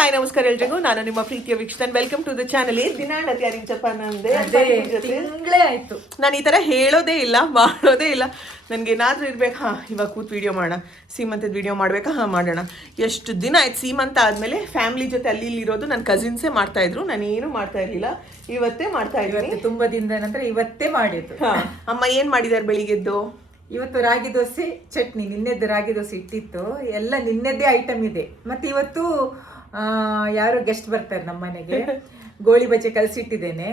Hi ನಮಸ್ಕಾರ ಎಲ್ರಿಗೂ. ನಾನು ನಿಮ್ಮ ಪ್ರೀತಿಯ ವೀಕ್ಷಕನ್. Welcome to the channel. ದಿನ ಯಾರಿಂಚಪ್ಪ ನಂದೆ ತಿಂಗಳೇ ಆಯ್ತು. ನಾನು ಈ ಥರ ಹೇಳೋದೇ ಇಲ್ಲ, ಮಾಡೋದೇ ಇಲ್ಲ. ನನಗೆ ಏನಾದರೂ ಇರ್ಬೇಕು, ಇವಾಗ ಕೂತ್ ವಿಡಿಯೋ ಮಾಡೋಣ, ಸೀಮಂತದ ವಿಡಿಯೋ ಮಾಡಬೇಕಾ, ಮಾಡೋಣ. ಎಷ್ಟು ದಿನ ಆಯ್ತು ಸೀಮಂತ ಆದಮೇಲೆ ಫ್ಯಾಮಿಲಿ ಜೊತೆ ಅಲ್ಲಿ ಇರೋದು. ನನ್ನ ಕಸಿನ್ಸೇ ಮಾಡ್ತಾಯಿದ್ರು, ನಾನೇನು ಮಾಡ್ತಾ ಇರಲಿಲ್ಲ. ಇವತ್ತೇ ಮಾಡ್ತಾ ಇದ್ದೀನಿ. ತುಂಬ ದಿನದ ನಂತರ ಇವತ್ತೇ ಮಾಡಿದ್ದು. ಅಮ್ಮ ಏನು ಮಾಡಿದ್ದಾರೆ ಬೆಳಿಗ್ಗೆದ್ದು? ಇವತ್ತು ರಾಗಿ ದೋಸೆ ಚಟ್ನಿ. ನಿನ್ನೆದ್ದು ರಾಗಿ ದೋಸೆ ಇಟ್ಟಿತ್ತು, ಎಲ್ಲ ನಿನ್ನೆದ್ದೇ ಐಟಮ್ ಇದೆ. ಮತ್ತೆ ಇವತ್ತು ಯಾರು ಗೆಸ್ಟ್ ಬರ್ತಾರೆ ನಮ್ಮ ಮನೆಗೆ. ಗೋಳಿ ಬಜೆ ಕಲಸಿಟ್ಟಿದ್ದೇನೆ,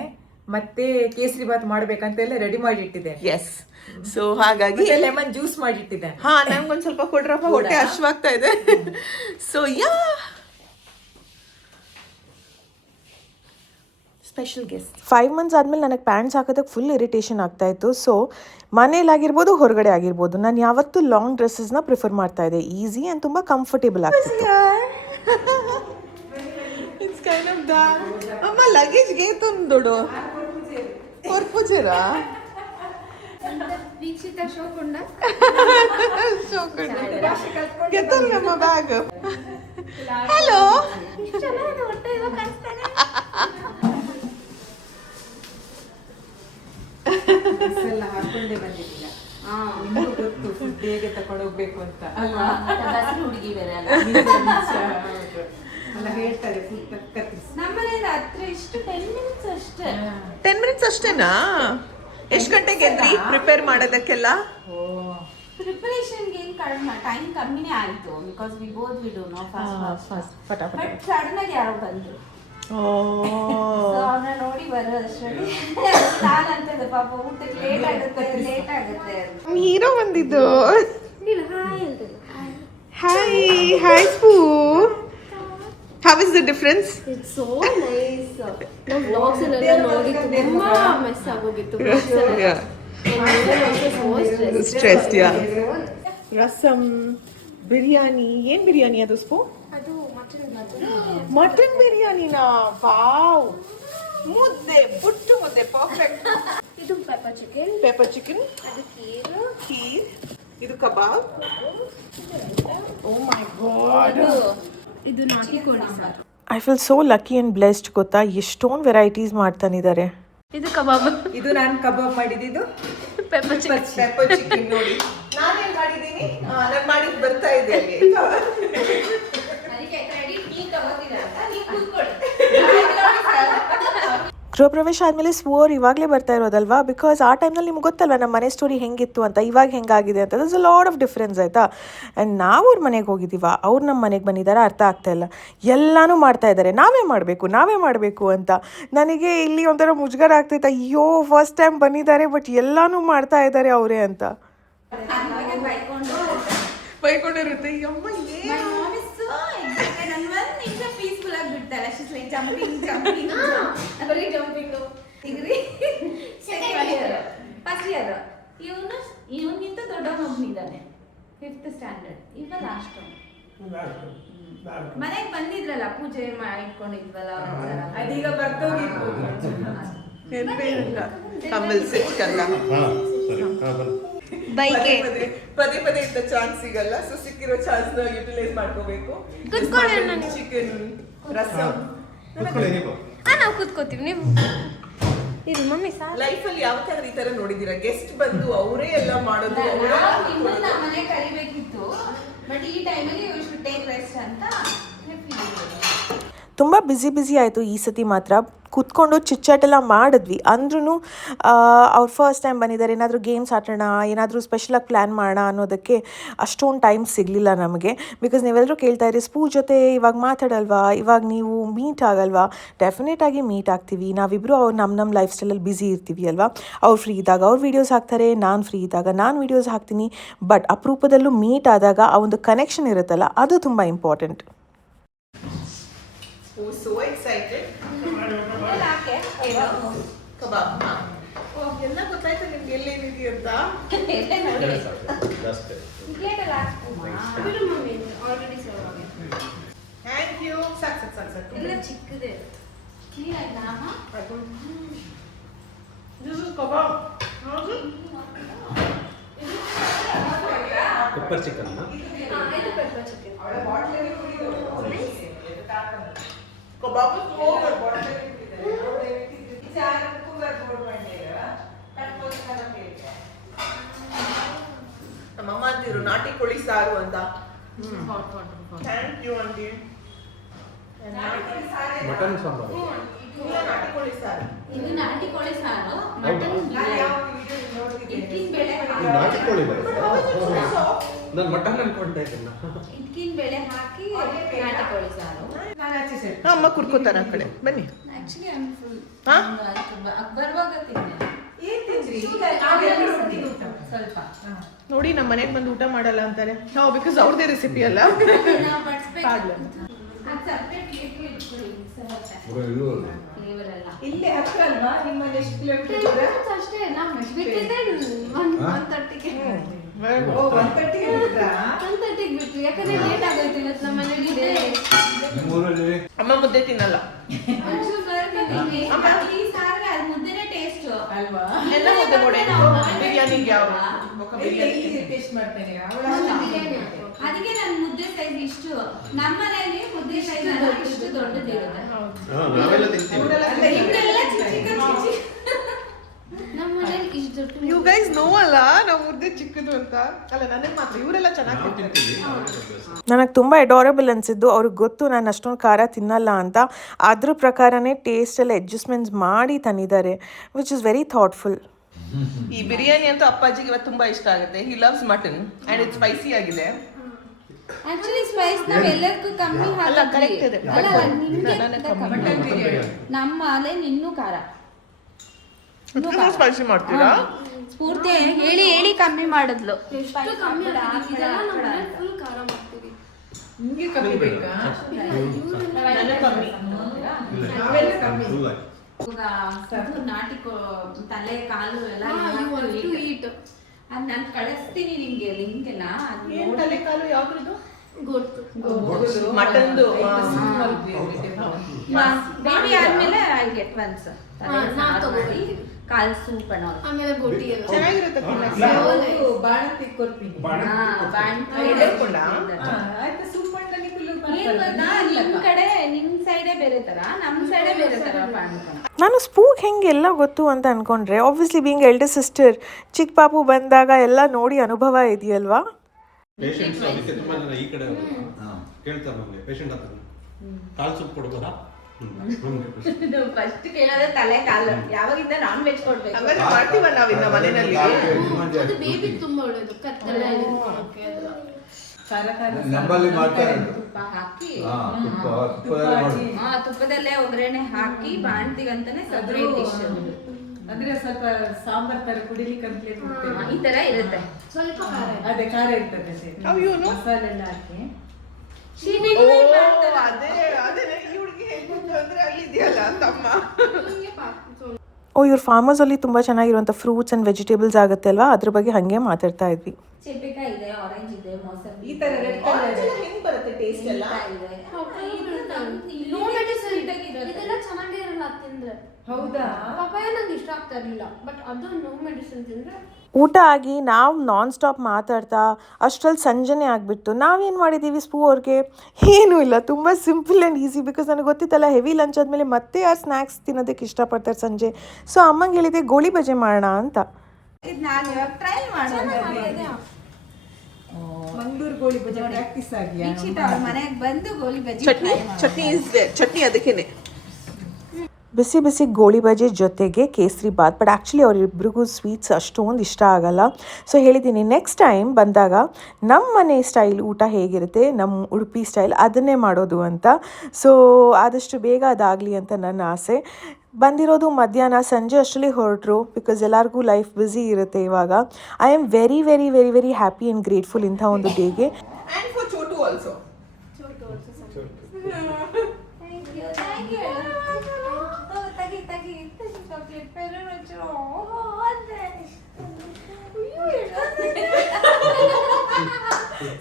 ಮತ್ತೆ ಕೇಸರಿ ಬಾತ್ ಮಾಡ್ಬೇಕಂತ ಎಲ್ಲ ರೆಡಿ ಮಾಡಿ ಇಟ್ಟಿದ್ದೇನೆ. ಎಸ್, ಸೊ ಹಾಗಾಗಿ ಲೆಮನ್ ಜ್ಯೂಸ್ ಮಾಡಿಟ್ಟಿದ್ದೇನೆ. ನಂಗೊಂದು ಸ್ವಲ್ಪ ಕೊಡ್ರಪ್ಪ, ಹೊಟ್ಟೆ ಹಶ್ವಾಗ್ತಾ ಇದೆ. So special guest. 5 months ಆದಮೇಲೆ ನನಗೆ ಪ್ಯಾಂಟ್ಸ್ ಹಾಕೋದಕ್ಕೆ ಫುಲ್ ಇರಿಟೇಷನ್ ಆಗ್ತಾಯಿತ್ತು. ಸೊ ಮನೇಲಾಗಿರ್ಬೋದು, ಹೊರಗಡೆ ಆಗಿರ್ಬೋದು, ನಾನು ಯಾವತ್ತೂ ಲಾಂಗ್ ಡ್ರೆಸ್ಸಸ್ನ ಪ್ರಿಫರ್ ಮಾಡ್ತಾ ಇದ್ದೆ. ಈಸಿ ಆ್ಯಂಡ್ ತುಂಬ ಕಂಫರ್ಟೇಬಲ್ ಆಗ್ತಿತ್ತು. It's kind of that. ಅಮ್ಮ ಲಗೇಜ್ಗೆ ತುಂಬಿಡು ಕೊರ್ಪುಜರಾ ವೀಕ್ಷಿತ ಶೋಕೊಂಡ ಗೆತ್ತಲ್ಲ ನಮ್ಮ ಬ್ಯಾಗ್. ಹಲೋ, ಎಲ್ಲ ಹಾಕೊಂಡೇ ಬಂದಿಲ್ಲ. ಗೊತ್ತು ಫುಡ್ ಹೇಗೆ ತಗೊಂಡೋಗ್ಬೇಕು ಅಂತ ಹುಡುಗಿ ಬೇರೆ ಅಲ್ಲ ಹೇಳ್ತಾರೆ. ಫುಡ್ ನಮ್ಮನೆಯಿಂದ ಹತ್ರ ಇಷ್ಟು 10 minutes ಅಷ್ಟೇ. 10 minutes ಅಷ್ಟೇನಾ? ಎಷ್ಟು ಗಂಟೆಗೆ ಎದ್ರಿ ಪ್ರಿಪೇರ್ ಮಾಡೋದಕ್ಕೆಲ್ಲ? ಪ್ರಿಪರೇಷನ್ಗೆ ಏನು ಕಡಿಮೆ ಟೈಮ್ ಕಮ್ಮಿನೇ ಆಯಿತು. Because we both we do know fast but sudden ಆಗಿ ಯಾರೋ ಬಂದರು. ಅವನ್ನ ನೋಡಿ ಬರೋದಷ್ಟರಲ್ಲಿ ನಾನಂತದ್ದು ಪಾಪ ಊಟಕ್ಕೆ ಲೇಟ್ ಆಗುತ್ತೆ. ಹೀರೋ ಬಂದಿದ್ದು. ಹಾಯ್ ಹಾಯ್ ಸ್ಪೂ. How is the difference? It's so nice. ನಾವು ವ್ಲಾಗ್ಸ್ ಎಲ್ಲ ನೋಡಿ ತುಂಬಾ ಮಿಸ್ ಆಗೋಗಿತ್ತು. ಸ್ಟ್ರೆಸ್ಡ್ ಯಾ. ರಸಂ, ಬಿರಿಯಾನಿ. ಏನು ಬಿರಿಯಾನಿ ಅದು ಸ್ಪೂ? ಅದು ಮಟನ್ ಬಿರಿಯಾನಿನಾ? ವಾವ್. ಮುದ್ದೆ, ಪುಟ್ಟು ಮುದ್ದೆ, ಪರ್ಫೆಕ್ಟ್. ಇದು ಪೆಪ್ಪರ್ ಚಿಕನ್. ಅದು ಖೀರ್. ಇದು ಕಬಾಬ್. ಓ ಮೈ ಗಾಡ್. ಇದು ನಾಟಿ ಕೋಳಿ ಸಾರು. I feel so lucky and blessed. ಗೊತ್ತಾ, ಎಷ್ಟೊಂದು ವೆರೈಟೀಸ್ ಮಾಡ್ತಾನಿದ್ದಾರೆ. ಇದು ಕಬಾಬ್. ಇದು ನಾನು ಕಬಾಬ್ ಮಾಡಿದ್ದು. ಪೆಪ್ಪರ್ ಚಿಕನ್ ನೋಡಿ ನಾನೇನು ಮಾಡಿದ್ದೀನಿ, ನಾನು ಮಾಡಿದ್ದು ಬರ್ತಾ ಇದೆ ಅಲ್ಲಿ. ಗೃಹ ಪ್ರವೇಶ ಆದಮೇಲೆ ಸ್ಪೋರ್ ಇವಾಗಲೇ ಬರ್ತಾ ಇರೋದಲ್ವಾ? ಬಿಕಾಸ್ ಆ ಟೈಮ್ನಲ್ಲಿ ನಿಮ್ಗೆ ಗೊತ್ತಲ್ವ ನಮ್ಮ ಮನೆ ಸ್ಟೋರಿ ಹೆಂಗಿತ್ತು ಅಂತ, ಇವಾಗ ಹೆಂಗಾಗಿದೆ ಅಂತ. ದಸ್ ಅ ಲಾಟ್ ಆಫ್ ಡಿಫ್ರೆನ್ಸ್ ಆಯಿತಾ. ಆ್ಯಂಡ್ ನಾವು ಅವ್ರ ಮನೆಗೆ ಹೋಗಿದ್ದೀವ, ಅವ್ರು ನಮ್ಮ ಮನೆಗೆ ಬಂದಿದ್ದಾರೆ, ಅರ್ಥ ಆಗ್ತಾ ಇಲ್ಲ. ಎಲ್ಲನೂ ಮಾಡ್ತಾ ಇದ್ದಾರೆ, ನಾವೇ ಮಾಡಬೇಕು ಅಂತ. ನನಗೆ ಇಲ್ಲಿ ಒಂಥರ ಮುಜುಗರ ಆಗ್ತೈತೆ. ಅಯ್ಯೋ, ಫಸ್ಟ್ ಟೈಮ್ ಬಂದಿದ್ದಾರೆ ಬಟ್ ಎಲ್ಲನೂ ಮಾಡ್ತಾ ಇದ್ದಾರೆ ಅವರೇ ಅಂತ ಬೈಕೊಂಡಿರುತ್ತೆ. ಇವನಿಗಿಂತ ದೊಡ್ಡವನಿದ್ದಾನೆ, 5th ಸ್ಟ್ಯಾಂಡರ್ಡ್. ಈಗ ಲಾಸ್ಟ್ ಮನೆಗೆ ಬಂದಿದ್ರಲ್ಲ, ಪೂಜೆ ಇಟ್ಕೊಂಡಿದ್ವಲ್ಲ, ಅದೀಗ ಬರ್ತೋಗಿರ್ಬೋದು. ಪದೇ ಇಂಥ ಚಾನ್ಸ್ ಸಿಗಲ್ಲ. ಸೊ ಸಿಕ್ಕಿರೋ ಚಾನ್ಸ್ ನ ಯುಟಿಲೈಸ್ ಮಾಡ್ಕೋಬೇಕು. ಚಿಕನ್, ರಸಂ. ನಾವು ಕೂತ್ಕೋತೀವಿ, ನೀವು ಇದು ಮಮ್ಮಿ ಲೈಫಲ್ಲಿ ಯಾವತ್ತಾದ್ರೂ ಈ ತರ ನೋಡಿದೀರಾ? ಗೆಸ್ಟ್ ಬಂದು ಅವರೇ ಎಲ್ಲ ಮಾಡೋದು. ಮನೆ ಕರಿಬೇಕಿತ್ತು, ಬಟ್ ಈ ಟೈಮಲ್ಲಿ ಯು ಶುಡ್ ಟೇಕ್ ರೆಸ್ಟ್ ಅಂತ. ತುಂಬ ಬ್ಯುಸಿ ಆಯಿತು ಈ ಸತಿ ಮಾತ್ರ. ಕೂತ್ಕೊಂಡು ಚಿಟ್ಚಾಟೆಲ್ಲ ಮಾಡಿದ್ವಿ. ಅಂದ್ರೂ ಅವ್ರು ಫಸ್ಟ್ ಟೈಮ್ ಬಂದಿದ್ದಾರೆ, ಏನಾದರೂ ಗೇಮ್ಸ್ ಆಡೋಣ, ಏನಾದರೂ ಸ್ಪೆಷಲಾಗಿ ಪ್ಲ್ಯಾನ್ ಮಾಡೋಣ ಅನ್ನೋದಕ್ಕೆ ಅಷ್ಟೊಂದು ಟೈಮ್ ಸಿಗಲಿಲ್ಲ ನಮಗೆ. ಬಿಕಾಸ್ ನೀವೆಲ್ಲರೂ ಕೇಳ್ತಾ ಇರಿ, ಸ್ಪೂ ಜೊತೆ ಇವಾಗ ಮಾತಾಡಲ್ವಾ, ಇವಾಗ ನೀವು ಮೀಟ್ ಆಗಲ್ವಾ? ಡೆಫಿನೆಟಾಗಿ ಮೀಟ್ ಆಗ್ತೀವಿ. ನಾವಿಬ್ಬರು ನಮ್ಮ ಲೈಫ್ ಸ್ಟೈಲಲ್ಲಿ ಬ್ಯುಸಿ ಇರ್ತೀವಿ ಅಲ್ವಾ? ಅವ್ರು ಫ್ರೀ ಇದ್ದಾಗ ಅವ್ರು ವೀಡಿಯೋಸ್ ಹಾಕ್ತಾರೆ, ನಾನು ಫ್ರೀ ಇದ್ದಾಗ ನಾನು ವೀಡಿಯೋಸ್ ಹಾಕ್ತೀನಿ. ಬಟ್ ಅಪರೂಪದಲ್ಲೂ ಮೀಟ್ ಆದಾಗ ಆ ಒಂದು ಕನೆಕ್ಷನ್ ಇರುತ್ತಲ್ಲ, ಅದು ತುಂಬ important. Oh, so excited. Kebab. ಎಲ್ಲ ಗೊತ್ತಾಯ್ತು ನಿಮ್ಗೆ ಎಲ್ಲೇನಿದೆ ಅಂತ. Thank you. ಎಲ್ಲ ಚಿಕ್ಕದೇ ಕ್ಲೀನ್ ಆಯ್ತಾ? ಇದು ಕಬಾಬ್. Pepper chicken. ಇದು ಪೆಪ್ಪರ್ ಚಿಕನ್. ನಮ್ಮಮ್ಮ ಅಂತಿರು ನಾಟಿ ಕೋಳಿ ಸಾರು ಅಂತ. Thank you aunty. Mutton sambar. ನಾಟಿ ಕೋಳಿ ಸಾರು. ಇದು ನಾಟಿ ಕೋಳಿ ಸಾರು, ಮಟನ್ ಇಟ್ಕಿನ ಬೇಳೆ ಇದು ನಾಟಿ ಕೋಳಿ ಬರುತ್ತಾ? ನಾನು ಮಟನ್ ಅನ್ಕೊಂಡೆ ಇದನ್ನ. ಇಟ್ಕಿನ ಬೇಳೆ ಹಾಕಿ ನಾಟಿ ಕೋಳಿ ಸಾರು. ಅಮ್ಮ ಕುರ್ಕೋತಾರ ಆ ಕಡೆ ಬನ್ನಿ. ಆಕ್ಚುಲಿ ಐ ಆಮ್ ಫುಲ್ ಹಾ? ಬರುವಾಗ ತಿಂದೆ ಸ್ವಲ್ಪ. ನೋಡಿ ನಮ್ಮ ಮನೆಗೆ ಬಂದು ಊಟ ಮಾಡಲ್ಲ ಅಂತಾರೆ. ನಾವು ಬಿಕಾಸ್ ಅವ್ರದೇ ರೆಸಿಪಿ ಅಲ್ಲ. ನಾವು ಬಡಿಸ್ಬೇಕು. ಅದು ಸಪ್ರೇಟ್ ಪ್ಲೇಟ್ ಇಟ್ಕೊಳ್ಳಿ ಫ್ಲೇವರ್ ಎಲ್ಲ. ಇಲ್ಲೇ ಹತ್ರ ಅಲ್ವಾ ನಿಮ್ಮ ಎಷ್ಟು ಕಿಲೋಮೀಟರ್ ಅಷ್ಟೇ ನಾವು ಬಿಟ್ಟಿದ್ದೆ 1:30ಗೆ. 1:30ಗೆ ಬಿಟ್ರಾ? 1:30ಗೆ ಬಿಟ್ವಿ, ಯಾಕಂದ್ರೆ ಲೇಟ್ ಆಗೋಯ್ತು ಇವತ್ತು ನಮ್ಮ ಮನೆಗೆ. ಅಮ್ಮ ಮುದ್ದೆ ತಿನ್ನಲ್ಲ. ಈ ಸಾರಿಗೆ ಅದು ಮುದ್ದೆನೇ ಟೇಸ್ಟ್ ಅಲ್ವಾ? ಎಲ್ಲ ಮುದ್ದೆ ಕೊಡಿ. ಬಿರಿಯಾನಿಗೆ ಯಾವ ಟೇಸ್ಟ್ ಮಾಡ್ತೇನೆ. ಅದಕ್ಕೆ ನನ್ನ ಮುದ್ದೆ ಸೈಜ್ ಇಷ್ಟು. ನಮ್ಮ ಮನೆಯಲ್ಲಿ ಮುದ್ದೆ ಸೈಜ್ ಇಷ್ಟು ದೊಡ್ಡದಿರುತ್ತೆ. ನಾವೆಲ್ಲ ತಿಂತೀವಿ. ಇದೆಲ್ಲ ಚಿಕ್ಕ ನಮ್ಮ ಮನೆಯಲ್ಲಿ ಇಷ್ಟು ದೊಡ್ಡ. ಯು ಗೈಸ್ ನೋ ಅಲ್ಲ ನಾವು ಮುದ್ದೆ ಚಿಕ್ಕದು ಅಂತ. ಅಲ್ಲ ನನಗೆ ಮಾತ್ರ, ಇವರೆಲ್ಲ ಚೆನ್ನಾಗಿ ನಾವು ತಿಂತೀವಿ. ನನಗೆ ತುಂಬ ಅಡಾರಬಲ್ ಅನಿಸಿದ್ದು. ಅವ್ರಿಗೆ ಗೊತ್ತು ನಾನು ಅಷ್ಟೊಂದು ಖಾರ ತಿನ್ನಲ್ಲ ಅಂತ. ಅದ್ರ ಪ್ರಕಾರನೇ ಟೇಸ್ಟ್ ಎಲ್ಲ ಅಡ್ಜಸ್ಟ್ಮೆಂಟ್ಸ್ ಮಾಡಿ ತಂದಿದ್ದಾರೆ, ವಿಚ್ ಇಸ್ ವೆರಿ ಥಾಟ್ಫುಲ್. ಈ ಬಿರಿಯಾನಿ ಅಂತೂ ಅಪ್ಪಾಜಿಗೆ ಇವತ್ತು ತುಂಬ ಇಷ್ಟ ಆಗುತ್ತೆ. ಹಿ loves mutton and it spicy ಆಗಿದೆ. ಆಕ್ಚುಲಿ ಸ್ಪೈಸ್ ನಾವ್ ಎಲ್ಲದಕ್ಕೂ ಕಮ್ಮಿ ಅಲ್ಲ, correct ಇದೆ. ನಮ್ಮ ಮನೇಲಿ ಇನ್ನೂ ಖಾರ ಸ್ಪೈಸಿ ಮಾಡ್ತೀರಾ? ಸ್ಫೂರ್ತಿ ಹೇಳಿ ಹೇಳಿ ಕಮ್ಮಿ ಮಾಡಿದ್ಲು. ನಿಮ್ಗೆ ಕಮ್ಮಿ ಬೇಕಾ? ಫುಲ್ ಆಗಿ. ನಾಟಿ ತಲೆ ಕಾಲು ಎಲ್ಲ ಅದ್ ನಾನು ಕಳಿಸ್ತೀನಿ ನಿಮ್ಗೆ ಲಿಂಕ್ ಎಲ್ಲ. ತಲೆಕಾಲು ಯಾವ್ದು? ಮಟನ್ದು ಬೇಬಿ ಆದ್ಮೇಲೆ I get once call soup ಅನ್ನೋ ಆಮೇಲೆ ಬೋಟಿ ಎಲ್ಲ ಚೆನ್ನಾಗಿರುತ್ತೆ. ಬಾಣಂತಿ ಕೊಡ್ತೀನಿ. ಆಯ್ತು ಸೂಪ್ ಮಾಡಿ ನಿಮ್ ಕಡೆ ನಿಮ್ ಸೈಡೇ ಬೇರೆ ತರ, ನಮ್ ಸೈಡೇ ಬೇರೆ ತರ ಪಾಣ್ಕೊ. ನಾನು ಸ್ಪೂಗ್ ಹೆಂಗೆ ಎಲ್ಲ ಗೊತ್ತು ಅಂತ ಅಂದ್ಕೊಂಡ್ರೆ, ಆಬ್ವಿಯಸ್ಲಿ ಬೀಯಿಂಗ್ ಎಲ್ಡರ್ ಸಿಸ್ಟರ್, ಚಿಕ್ಕ ಪಾಪು ಬಂದಾಗ ಎಲ್ಲ ನೋಡಿ ಅನುಭವ ಇದೆಯಲ್ವಾ. ಪೇಷಂಟ್ಸ್ ಅದಕ್ಕೆ ತುಂಬಾ ಜನ ಈ ಕಡೆ ಕೇಳ್ತಾರೆ ನಮಗೆ, ಪೇಷಂಟ್ ಹತ್ರ ಕಾಲ್ ಸೂಪ್ ಕೊಡ್ಬೋದಾ? ಫಸ್ಟ್ ಕೇಳೋದೇ ತಲೆ ಕಾಲು. ಯಾವಾಗಿಂದ ನಾನ್ ವೆಜ್ ಕೊಡ್ಬೇಕು. ಮಾಡ್ತೀವ ನಾವಿನ್ನ ಮನೆಯಲ್ಲಿ. ಅದು ಬೇಬಿ ತುಂಬಾ ಒಳ್ಳೇದು, ಕತ್ತೆಲ್ಲ ಇಟ್ಕೊಳ್ಳೋಕೆ ಅದೆಲ್ಲ. ನಮ್ಮಲ್ಲಿ ಮಾಡ್ತಾರೆ. ತುಪ್ಪ ಹಾಕಿ ತುಪ್ಪ ತುಪ್ಪದಲ್ಲೇ ಒಗ್ಗರಣೆ ಹಾಕಿ ಬಾಣ್ತಿಗಂತಾನೆ ಸಪರೇಟ್ ಡಿಶ್. ಅಂದ್ರೆ ಸ್ವಲ್ಪ ಸಾಂಬಾರ್ ತರ ಕುಡಿಲಿಕ್ಕೆ ಅಂತ ಈ ತರ ಇರುತ್ತೆ. ಸ್ವಲ್ಪ ಖಾರ ಇದೆ. ಅದೇ ಖಾರ ಇರ್ತದೆ. ಮಸಾಲೆ ಎಲ್ಲ ಹಾಕಿ ಇವ್ರ ಫಾರ್ಮರ್ಸಲ್ಲಿ ತುಂಬ ಚೆನ್ನಾಗಿರುವಂಥ ಫ್ರೂಟ್ಸ್ ಆ್ಯಂಡ್ ವೆಜಿಟೇಬಲ್ಸ್ ಆಗುತ್ತೆ ಅಲ್ವಾ, ಅದ್ರ ಬಗ್ಗೆ ಹಾಗೆ ಮಾತಾಡ್ತಾ ಇದ್ವಿ. ಚೇಪೆಕಾಯಿ ಇದೆ, ಆರೆಂಜ್ ಇದೆ, ಮೋಸಂಬಿ ಈ ತರ ರೆಡ್ ಕಲರ್ ಹೆಂಗ್ ಬರುತ್ತೆ ಟೇಸ್ಟ್ ಎಲ್ಲ? ಇದೆಲ್ಲ ಚೆನ್ನಾಗೇ ಇರಲ್ಲ ತಿಂದ್ರೆ. ಹೌದಾ? ಪಪಾಯ ನಂಗೆ ಇಷ್ಟ ಆಗ್ತಾ ಇರ್ಲಿಲ್ಲ, ಬಟ್ ಅದು ನೋ ಮೆಡಿಸಿನ್ ತಿಂದ್ರೆ. ಊಟ ಆಗಿ ನಾವು ನಾನ್ ಸ್ಟಾಪ್ ಮಾತಾಡ್ತಾ ಅಷ್ಟರಲ್ಲಿ ಸಂಜೆನೇ ಆಗಿಬಿಟ್ಟು ನಾವೇನು ಮಾಡಿದ್ದೀವಿ ಸ್ಪೂ ಅವ್ರಿಗೆ ಏನೂ ಇಲ್ಲ, ತುಂಬ ಸಿಂಪಲ್ ಆ್ಯಂಡ್ ಈಸಿ. ಬಿಕಾಸ್ ನನಗೆ ಗೊತ್ತಿತ್ತಲ್ಲ ಹೆವಿ ಲಂಚ್ ಆದಮೇಲೆ ಮತ್ತೆ ಯಾರು ಸ್ನ್ಯಾಕ್ಸ್ ತಿನ್ನೋದಕ್ಕೆ ಇಷ್ಟಪಡ್ತಾರೆ ಸಂಜೆ. ಸೊ ಅಮ್ಮಂಗೆ ಹೇಳಿದೆ ಗೋಳಿ ಬಜೆ ಮಾಡೋಣ ಅಂತ. ಇದು ನಾನು ಇವಾಗ ಟ್ರೈ ಮಾಡೋಣ. ಮಂಗಳೂರು ಗೋಳಿ ಬಜೆ ಪ್ರಾಕ್ಟೀಸ್ ಆಗಿ ದೀಕ್ಷಿತ ಅವ್ರ ಮನೆಗೆ ಬಂದು ಗೋಳಿ ಬಜ್ಜಿ ಚಟ್ನಿ ಅದಕ್ಕೇನೆ. ಬಿಸಿ ಬಿಸಿ ಗೋಳಿ ಬಜೆ ಜೊತೆಗೆ kesari bath. But actually ಅವರಿಬ್ರಿಗೂ sweets ಅಷ್ಟೊಂದು ಇಷ್ಟ ಆಗಲ್ಲ. ಸೊ ಹೇಳಿದ್ದೀನಿ ನೆಕ್ಸ್ಟ್ ಟೈಮ್ ಬಂದಾಗ ನಮ್ಮ ಮನೆ ಸ್ಟೈಲ್ ಊಟ ಹೇಗಿರುತ್ತೆ, ನಮ್ಮ ಉಡುಪಿ ಸ್ಟೈಲ್ ಅದನ್ನೇ ಮಾಡೋದು ಅಂತ. ಸೊ ಆದಷ್ಟು ಬೇಗ ಅದಾಗಲಿ ಅಂತ ನನ್ನ ಆಸೆ. ಬಂದಿರೋದು ಮಧ್ಯಾಹ್ನ, ಸಂಜೆ ಅಷ್ಟರಲ್ಲಿ ಹೊರಟರು. ಬಿಕಾಸ್ ಎಲ್ಲರಿಗೂ ಲೈಫ್ ಬ್ಯುಸಿ ಇರುತ್ತೆ ಇವಾಗ. I am very very very very happy and grateful ಇಂಥ ಒಂದು ಡೇಗೆ. And for Chotu also. Thank you. ತಗಿ ಚಾಕ್ಲೇಟ್ ಪೆರು ರುಚು.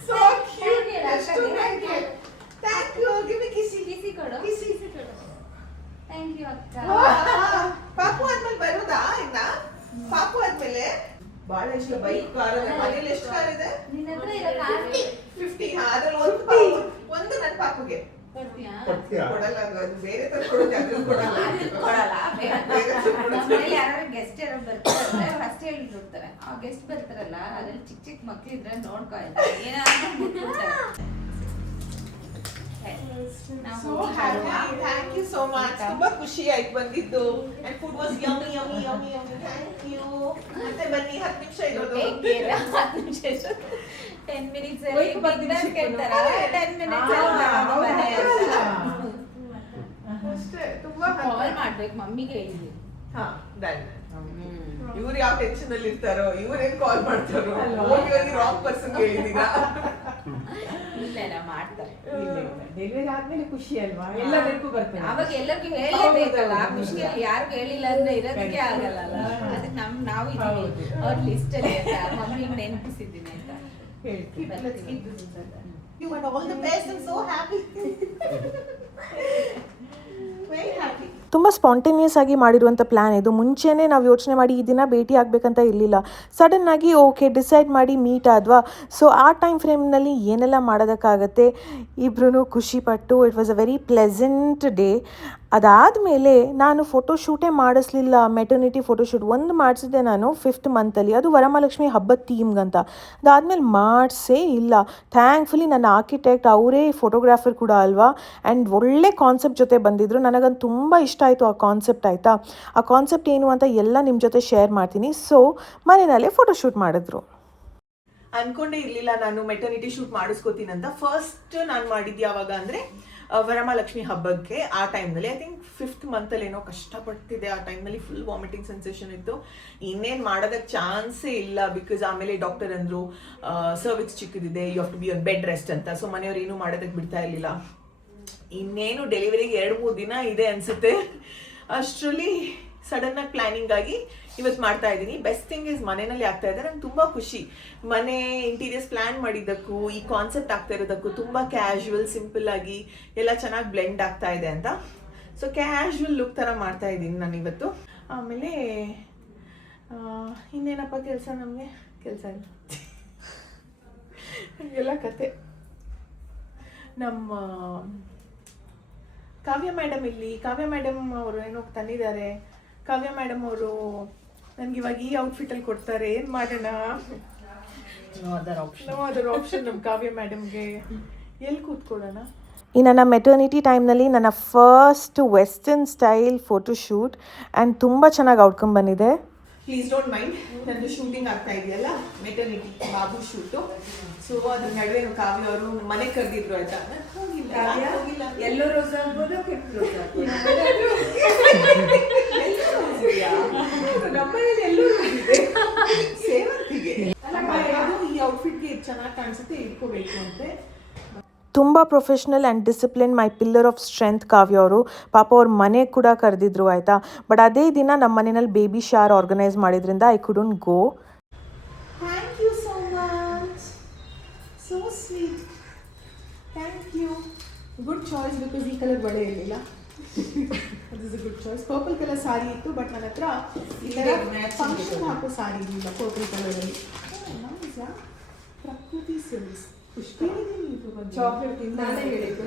So cute. Thank you. Give me kissy. Kissy ಕೊಡು. Kissy. ಥ್ಯಾಂಕ್ ಯು ಅಕ್ಕ. ಪಾಪು ಆದ್ಮೇಲೆ ಬರೋದಾ ಇನ್ನ? ಪಾಪು ಆದ್ಮೇಲೆ ಬಹಳ ಎಷ್ಟು ಬೈಕ್ ಕಾರ್ ಮನೇಲಿ ಎಷ್ಟು ಕಾರ್ ಇದೆ? ನಿನ್ನ ಹತ್ರ ಇರೋ ಕಾರ್ 50. ಅದ್ರಲ್ಲಿ ಒಂದು ನನ್ನ ಪಾಪುಗೆ. ಕೊಡ್ತೀಯಾ? ಕೊಡಲ್ಲ ಅದು ಬೇರೆ ತರ ಕೊಡುತ್ತೆ, ಅದನ್ನ ಕೊಡಲ್ಲ. ನಮ್ಮನೇಲಿ ಯಾರು ಗೆಸ್ಟ್ ಯಾರು ಬರ್ತಾರೆ ಫಸ್ಟ್ ಹೇಳಿರ್ತಾರೆ, ಆ ಗೆಸ್ಟ್ ಬರ್ತಾರಲ್ಲ ಅದ್ರಲ್ಲಿ ಚಿಕ್ಕ ಚಿಕ್ಕ ಮಕ್ಳು ಇದ್ರೆ ನೋಡ್ಕೊ ಆಯ್ತಾ ಏನಾದ್ರು ಮುಟ್ಬಿಡ್ತಾರೆ. So happy. Thank you so much. ತುಂಬಾ ಖುಷಿ ಆಯ್ತು ಬಂದಿದ್ದು. And food was yummy. Thank you. ಮತ್ತೆ ಬನ್ನಿ 10 ನಿಮಿಷ ಇರೋದು. 10 minutes ಹೋಯ್ತು ಅಲ್ಲಿ ಬರ್ತೀನಿ ಕೇಳ್ತಾರ 10 minutes ಅಷ್ಟೇ ತುಂಬಾ ಕಾಲ್ ಮಾಡ್ಬೇಕು ಮಮ್ಮಿಗೆ ಹೇಳಿದ್ವಿ. ಹಾ ಡನ್. ಇವ್ರು ಯಾವ ಟೆನ್ಷನ್ ಅಲ್ಲಿ ಇರ್ತಾರೋ, ಇವ್ರೇನ್ ಕಾಲ್ ಮಾಡ್ತಾರೋ, ಹೋಗಿ ರಾಂಗ್ ಪರ್ಸನ್ ಹೇಳಿದೀರಾ. ಇಲ್ಲ ಮಾಡ್ತಾರೆ. ಡೆಲಿವರಿ ಆದ್ಮೇಲೆ ಖುಷಿ ಅಲ್ವಾ, ಎಲ್ಲದಕ್ಕೂ ಬರ್ತಾರೆ. ಅವಾಗ ಎಲ್ಲರಿಗೂ ಹೇಳಲೇಬೇಕಲ್ಲ, ಖುಷಿಯಲ್ಲಿ ಯಾರಿಗೂ ಹೇಳಿಲ್ಲ ಅಂದ್ರೆ ಇರೋದಕ್ಕೆ ಆಗಲ್ಲ. ಅದಕ್ಕೆ ನಾವು ಇದೀವಿ ಅವ್ರ ಲಿಸ್ಟ್ ಅಲ್ಲಿ ಅಂತ ಮಮ್ಮಿಗೆ ನೆನಪಿಸಿದ್ದೀನಿ ಅಂತ You and all the best. I'm so happy. Very happy. ತುಂಬ ಸ್ಪಾಂಟೇನಿಯಸ್ ಆಗಿ ಮಾಡಿರುವಂಥ ಪ್ಲ್ಯಾನ್ ಇದು. ಮುಂಚೆನೇ ನಾವು ಯೋಚನೆ ಮಾಡಿ ಈ ದಿನ ಭೇಟಿ ಆಗಬೇಕಂತ ಇರಲಿಲ್ಲ. ಸಡನ್ನಾಗಿ ಓಕೆ ಡಿಸೈಡ್ ಮಾಡಿ ಮೀಟ್ ಆದ್ವಾ. ಸೊ ಆ ಟೈಮ್ ಫ್ರೇಮ್ನಲ್ಲಿ ಏನೆಲ್ಲ ಮಾಡೋದಕ್ಕಾಗತ್ತೆ, ಇಬ್ಬರೂ ಖುಷಿಪಟ್ಟು it was a very pleasant day. ಅದಾದಮೇಲೆ ನಾನು ಫೋಟೋಶೂಟೇ ಮಾಡಿಸ್ಲಿಲ್ಲ. ಮೆಟರ್ನಿಟಿ ಫೋಟೋಶೂಟ್ ಒಂದು ಮಾಡಿಸಿದ್ದೆ ನಾನು 5th ಮಂತಲ್ಲಿ, ಅದು ವರಮಹಾಲಕ್ಷ್ಮಿ ಹಬ್ಬದ ಥೀಮ್ಗಂತ. ಅದಾದಮೇಲೆ ಮಾಡಿಸೇ ಇಲ್ಲ. ಥ್ಯಾಂಕ್ಫುಲಿ ನನ್ನ ಆರ್ಕಿಟೆಕ್ಟ್ ಅವರೇ ಫೋಟೋಗ್ರಾಫರ್ ಕೂಡ ಅಲ್ವಾ, ಆ್ಯಂಡ್ ಒಳ್ಳೆ ಕಾನ್ಸೆಪ್ಟ್ ಜೊತೆ ಬಂದಿದ್ದರು. ನನಗಂತೂ ತುಂಬ ಇಷ್ಟ ಆಯಿತು ಆ ಕಾನ್ಸೆಪ್ಟ್. ಆಯಿತಾ, ಆ ಕಾನ್ಸೆಪ್ಟ್ ಏನು ಅಂತ ಎಲ್ಲ ನಿಮ್ಮ ಜೊತೆ ಶೇರ್ ಮಾಡ್ತೀನಿ. ಸೊ ಮನೆಯಲ್ಲೇ ಫೋಟೋಶೂಟ್ ಮಾಡಿದ್ರು. ಅನ್ಕೊಂಡೇ ಇರಲಿಲ್ಲ ನಾನು ಮೆಟರ್ನಿಟಿ ಶೂಟ್ ಮಾಡಿಸ್ಕೋತೀನಿ ಅಂತ. ಫಸ್ಟ್ ನಾನು ಮಾಡಿದ್ದು ಯಾವಾಗ ಅಂದರೆ ವರಮಹಾಲಕ್ಷ್ಮಿ ಹಬ್ಬಕ್ಕೆ. ಆ ಟೈಮ್ನಲ್ಲಿ ಐ ಥಿಂಕ್ 5th ಮಂತಲ್ಲಿ ಏನೋ ಕಷ್ಟಪಡ್ತಿದ್ದೆ. ಆ ಟೈಮ್ನಲ್ಲಿ ಫುಲ್ ವಾಮಿಟಿಂಗ್ ಸೆನ್ಸೇಷನ್ ಇತ್ತು. ಇನ್ನೇನು ಮಾಡೋದಕ್ಕೆ ಚಾನ್ಸೇ ಇಲ್ಲ. ಬಿಕಾಸ್ ಆಮೇಲೆ ಡಾಕ್ಟರ್ ಅಂದರು ಸರ್ವಿಕ್ಸ್ ಚಿಕ್ಕದಿದೆ, you have to be on bed rest ಅಂತ. ಸೊ ಮನೆಯವ್ರು ಏನೂ ಮಾಡೋದಕ್ಕೆ ಬಿಡ್ತಾ ಇರಲಿಲ್ಲ. ಇನ್ನೇನು ಡೆಲಿವರಿಗೆ 2-3 ದಿನ ಇದೆ ಅನಿಸುತ್ತೆ. ಅಷ್ಟರಲ್ಲಿ ಸಡನ್ನಾಗಿ ಪ್ಲ್ಯಾನಿಂಗ್ ಆಗಿ ಇವತ್ತು ಮಾಡ್ತಾ ಇದ್ದೀನಿ. ಬೆಸ್ಟ್ ಥಿಂಗ್ ಇಸ್ ಮನೆಯಲ್ಲಿ ಆಗ್ತಾ ಇದೆ. ನಂಗೆ ತುಂಬ ಖುಷಿ. ಮನೆ ಇಂಟೀರಿಯರ್ಸ್ ಪ್ಲ್ಯಾನ್ ಮಾಡಿದ್ದಕ್ಕೂ ಈ ಕಾನ್ಸೆಪ್ಟ್ ಆಗ್ತಾ ಇರೋದಕ್ಕೂ ತುಂಬ ಕ್ಯಾಶುವಲ್ ಸಿಂಪಲ್ ಆಗಿ ಎಲ್ಲ ಚೆನ್ನಾಗಿ ಬ್ಲೆಂಡ್ ಆಗ್ತಾ ಇದೆ ಅಂತ. ಸೊ ಕ್ಯಾಶುವಲ್ ಲುಕ್ ಥರ ಮಾಡ್ತಾ ಇದ್ದೀನಿ ನಾನು ಇವತ್ತು. ಆಮೇಲೆ ಇನ್ನೇನಪ್ಪ ಕೆಲಸ, ನಮಗೆ ಕೆಲಸ ಇಲ್ಲ, ಹಂಗೆಲ್ಲ ಕತೆ. ನಮ್ಮ ಕಾವ್ಯ ಮೇಡಮ್ ಇಲ್ಲಿ, ಕಾವ್ಯ ಮೇಡಮ್ ಅವರು ಏನೋ ತಂದಿದ್ದಾರೆ. ಕಾವ್ಯ ಮೇಡಮ್ ಅವರು ನನಗೆ ಇವಾಗ ಈ ಔಟ್ಫಿಟ್ಟಲ್ಲಿ ಕೊಡ್ತಾರೆ, ಏನು ಮಾಡೋಣ? ನೋ ಅದರ್ ಆಪ್ಷನ್ ನಮ್ಮ ಕಾವ್ಯ ಮೇಡಮ್ಗೆ. ಎಲ್ಲಿ ಕೂತ್ಕೊಳ್ಳೋಣ? ಈ ನನ್ನ ಮೆಟರ್ನಿಟಿ ಟೈಮ್ನಲ್ಲಿ ನನ್ನ first western style photoshoot and ತುಂಬ ಚೆನ್ನಾಗಿ ಔಟ್ಕಮ್ ಬಂದಿದೆ. ಪ್ಲೀಸ್ ಡೋಂಟ್ ಮೈಂಡ್, ನಂದು ಶೂಟಿಂಗ್ ಆಗ್ತಾ ಇದೆಯಲ್ಲ ಮೆಟರ್ನಿಟಿ ಬಾಬು ಶೂಟು. ಸೊ ಅದ್ರ ನಡುವೆ ಕಾವ್ಯ ಅವರು ಮನೆ ಕರೆದಿದ್ರು. ಆಯ್ತಾ, ಹೋಗಿಲ್ಲ. ಎಲ್ಲೋ ರೋಸ್ ಆಗ್ಬೋದು, ಕೆಂಪು ರೋಸ್ ಆಗ್ಬೋದು. ನಮ್ಮನೇಲಿ ಎಲ್ಲೂ ಇದೆ ಸೇವಂತಿಗೆ. ಈ ಔಟ್ಫಿಟ್ಗೆ ಚೆನ್ನಾಗಿ ಕಾಣಿಸುತ್ತೆ, ಇಟ್ಕೋಬೇಕು ಅಂತೆ. ತುಂಬ professional and discipline, my pillar of strength Kavya ಅವರು. ಪಾಪ ಅವ್ರ ಮನೆಗೆ ಕೂಡ ಕರೆದಿದ್ರು. ಆಯಿತಾ, ಬಟ್ ಅದೇ ದಿನ ನಮ್ಮ ಮನೆಯಲ್ಲಿ ಬೇಬಿ ಶಾರ್ ಆರ್ಗನೈಸ್ ಮಾಡಿದ್ರಿಂದ I couldn't go. Thank you so much, so sweet. Thank you. Good choice. Because ಈ ಕಲರ್ ಬಳೆ ಇರಲಿಲ್ಲ. This is a good choice. Purple colour sari ಇತ್ತು, ಬಟ್ ನನ್ನ ಹತ್ರ ಈ ಥರ ಫಂಕ್ಷನ್ ಹಾಕೋ ಸಾರಿ ಇರಲಿಲ್ಲ ಪರ್ಪಲ್ ಕಲರಲ್ಲಿ. ಪ್ರಕೃತಿ ಸಿಲ್ಕ್ಸ್ ಚಾಕ್ಲೇಟ್ ನಾನೇ ಹೇಳಿದ್ದು.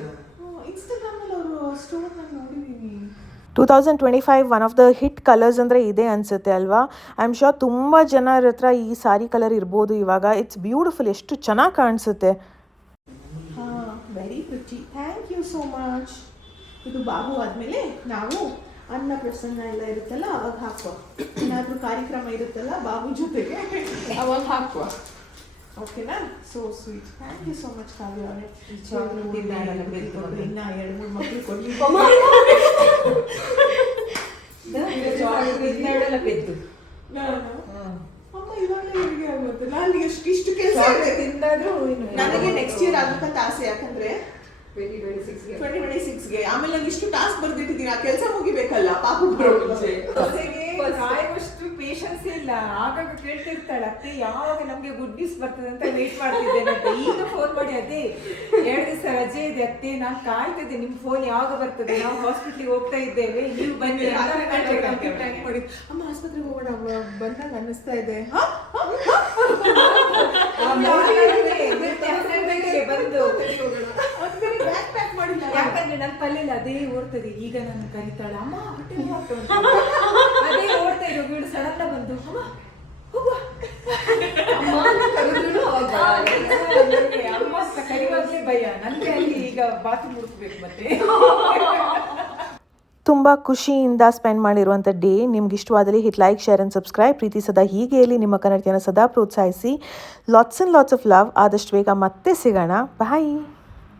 ಇನ್ಸ್ಟಾಗ್ರಾಮಲ್ಲಿ ಅವರು ಸ್ಟೋರ್ನಲ್ಲಿ ನೋಡಿದ್ದೀನಿ. 2025 one of the hit colours ಅಂದರೆ ಇದೆ ಅನಿಸುತ್ತೆ ಅಲ್ವಾ. ಐ ಆಮ್ ಶ್ಯೂರ್ ತುಂಬ ಜನರ ಹತ್ರ ಈ ಸಾರಿ ಕಲರ್ ಇರ್ಬೋದು ಇವಾಗ. ಇಟ್ಸ್ ಬ್ಯೂಟಿಫುಲ್, ಎಷ್ಟು ಚೆನ್ನಾಗಿ ಕಾಣಿಸುತ್ತೆ. ಹಾಂ, very pretty. Thank you so much. ಇದು ಬಾಬು ಆದಮೇಲೆ ನಾವು ಅನ್ನ ಪ್ರಸನ್ನ ಎಲ್ಲ ಇರುತ್ತಲ್ಲ ಅವಾಗ ಹಾಕುವ. ಏನಾದರೂ ಕಾರ್ಯಕ್ರಮ ಇರುತ್ತಲ್ಲ ಬಾಬು ಜೊತೆಗೆ ಅವಾಗ ಹಾಕುವ. ಓಕೆನಾ? So sweet. Thank you so much Kavya ಅವರೇ. ಇನ್ನ 2-3 ಮಕ್ಕಳು ಕೊಡಲಿ. ಬೆದ್ದು ಅಮ್ಮ ಇವಾಗಲೇ ಹೇಗೆ ಆಗುತ್ತೆ? ನಾನು ಇಷ್ಟು ಕೆಲಸ ತಿಂದಾದ್ರೂ ನನಗೆ ನೆಕ್ಸ್ಟ್ ಇಯರ್ ಆಗ್ಬೇಕಂತ ಆಸೆ. ಯಾಕಂದ್ರೆ 2026ಗೆ ಆಮೇಲೆ ನಾನು ಇಷ್ಟು ಟಾಸ್ಕ್ ಬರ್ದಿಟ್ಟಿದ್ದೀನಿ. ಆ ಕೆಲಸ ಮುಗಿಬೇಕಲ್ಲ ಪಾಪ ಬರೋ ಮುಂಚೆ. ಕಾಯುವಷ್ಟು ಪೇಷನ್ಸ್ ಇಲ್ಲ. ಆಗಾಗ ಕೇಳ್ತಿರ್ತಾಳೆ, ಅತ್ತೆ ಯಾವಾಗ ನಮ್ಗೆ ಗುಡ್ ನ್ಯೂಸ್ ಬರ್ತದೆ ಅಂತ ವೇಟ್ ಮಾಡ್ತಿದ್ದೇನೆ ಅಂತ. ಈಗ ಫೋನ್ ಮಾಡಿ, ಅದೇ 2 ದಿವಸ ರಜೆ ಇದೆ ಅತ್ತೆ, ನಾನು ಕಾಯ್ತಿದ್ದೆ ನಿಮ್ಮ ಫೋನ್ ಯಾವಾಗ ಬರ್ತದೆ, ನಾವು ಹಾಸ್ಪಿಟ್ಲಿಗೆ ಹೋಗ್ತಾ ಇದ್ದೇವೆ, ನೀವು ಬನ್ನಿ ಟ್ಯಾಂಕ್ ಮಾಡಿ. ಅಮ್ಮ ಆಸ್ಪತ್ರೆಗೆ ಹೋಗೋಣ ಬಂದಾಗ ಅನ್ನಿಸ್ತಾ ಇದೆ. ಬಂದು ಯಾಕಂದ್ರೆ ನನ್ನ ತಲೆಯಲ್ಲಿ ಅದೇ ಓಡ್ತದೆ, ಈಗ ನನ್ನ ಕರಿತಾಳೆ ಅಮ್ಮ ಹೊಟ್ಟೆ ನೋವು ಆಗ್ತಾ ಉಂಟು. ಅದೇ ಓಡ್ತಾ ಇರೋ ಬಿಡು, ಸಡನ್ ಬಂದು ಅಮ್ಮ ಹೋಗುವ ಅಮ್ಮ ಅಂತ ಕರೆದ್ರು ಅವಾಗ ನನಗೆ ಅಮ್ಮ ಅಂತ ಕರಿವಾಗ್ಲೇ ಭಯ. ನನಗೆ ಅಲ್ಲಿ ಈಗ ಬಾತ್ರೂಮ್ ಹುಡುಕ್ಬೇಕು ಮತ್ತೆ. ತುಂಬ ಖುಷಿಯಿಂದ ಸ್ಪೆಂಡ್ ಮಾಡಿರುವಂಥ ಡೇ. ನಿಮ್ಗೆ ಇಷ್ಟವಾದಲ್ಲಿ hit like, share and subscribe. ಪ್ರೀತಿ ಸದಾ ಹೀಗೆ ಇರಲಿ, ನಿಮ್ಮ ಕನ್ನಡತಿಯನ್ನು ಸದಾ ಪ್ರೋತ್ಸಾಹಿಸಿ. Lots of love. ಆದಷ್ಟು ಬೇಗ ಮತ್ತೆ ಸಿಗೋಣ. ಬಾಯ್.